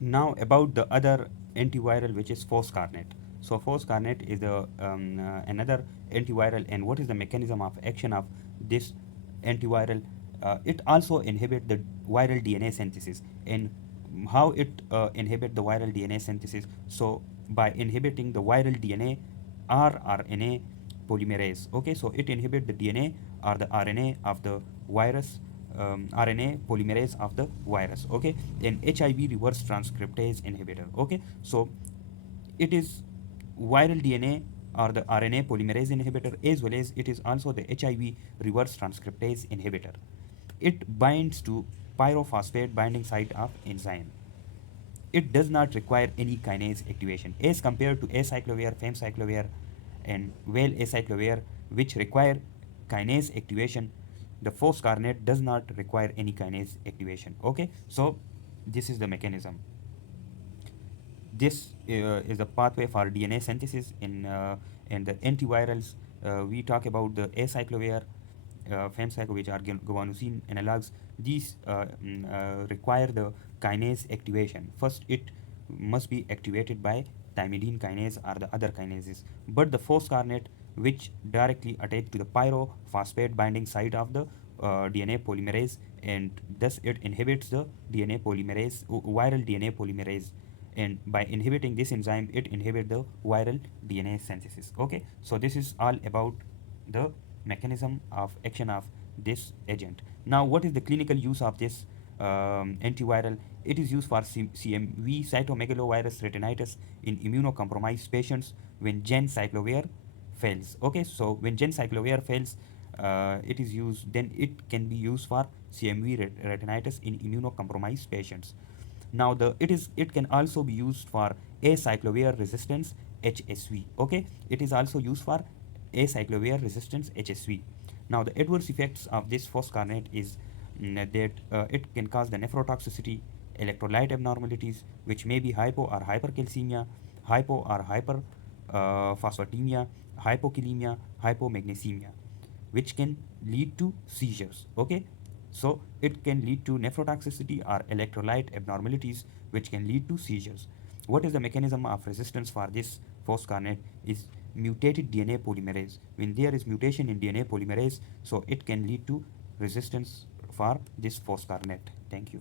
Now about the other antiviral, which is Foscarnet. So Foscarnet is another antiviral, and what is the mechanism of action of this antiviral? It also inhibit the viral DNA synthesis. And how it inhibit the viral DNA synthesis? So by inhibiting the viral DNA rRNA polymerase. Okay, so it inhibit the DNA or the RNA of the virus, RNA polymerase of the virus. Okay, an HIV reverse transcriptase inhibitor. Okay, so it is viral DNA or the RNA polymerase inhibitor, as well as it is also the HIV reverse transcriptase inhibitor. It binds to pyrophosphate binding site of enzyme. It does not require any kinase activation as compared to acyclovir, famciclovir, and well acyclovir, which require kinase activation. The Foscarnet does not require any kinase activation. Okay, so this is the mechanism. This is a pathway for DNA synthesis in the antivirals. We talk about the acyclovir, famciclovir, which are guanosine analogs. These require the kinase activation. First, it must be activated by thymidine kinase or the other kinases. But the Foscarnet, which directly attach to the pyrophosphate binding site of the DNA polymerase, and thus it inhibits the DNA polymerase, viral DNA polymerase, and by inhibiting this enzyme it inhibits the viral DNA synthesis. Okay, so this is all about the mechanism of action of this agent. Now what is the clinical use of this antiviral? It is used for CMV, cytomegalovirus retinitis, in immunocompromised patients when gencyclovir fails. Okay, so when gencyclovir fails, it is used, then it can be used for CMV retinitis in immunocompromised patients. Now it can also be used for acyclovir resistance HSV. Okay, it is also used for acyclovir resistance HSV. Now the adverse effects of this Foscarnet is that it can cause the nephrotoxicity, electrolyte abnormalities, which may be hypo or hypercalcemia, hypo or hyper phosphatemia, hypokalemia, hypomagnesemia, which can lead to seizures. Okay, so it can lead to nephrotoxicity or electrolyte abnormalities, which can lead to seizures. What is the mechanism of resistance for this Foscarnet? Is mutated DNA polymerase. When there is mutation in DNA polymerase, so it can lead to resistance for this Foscarnet. Thank you.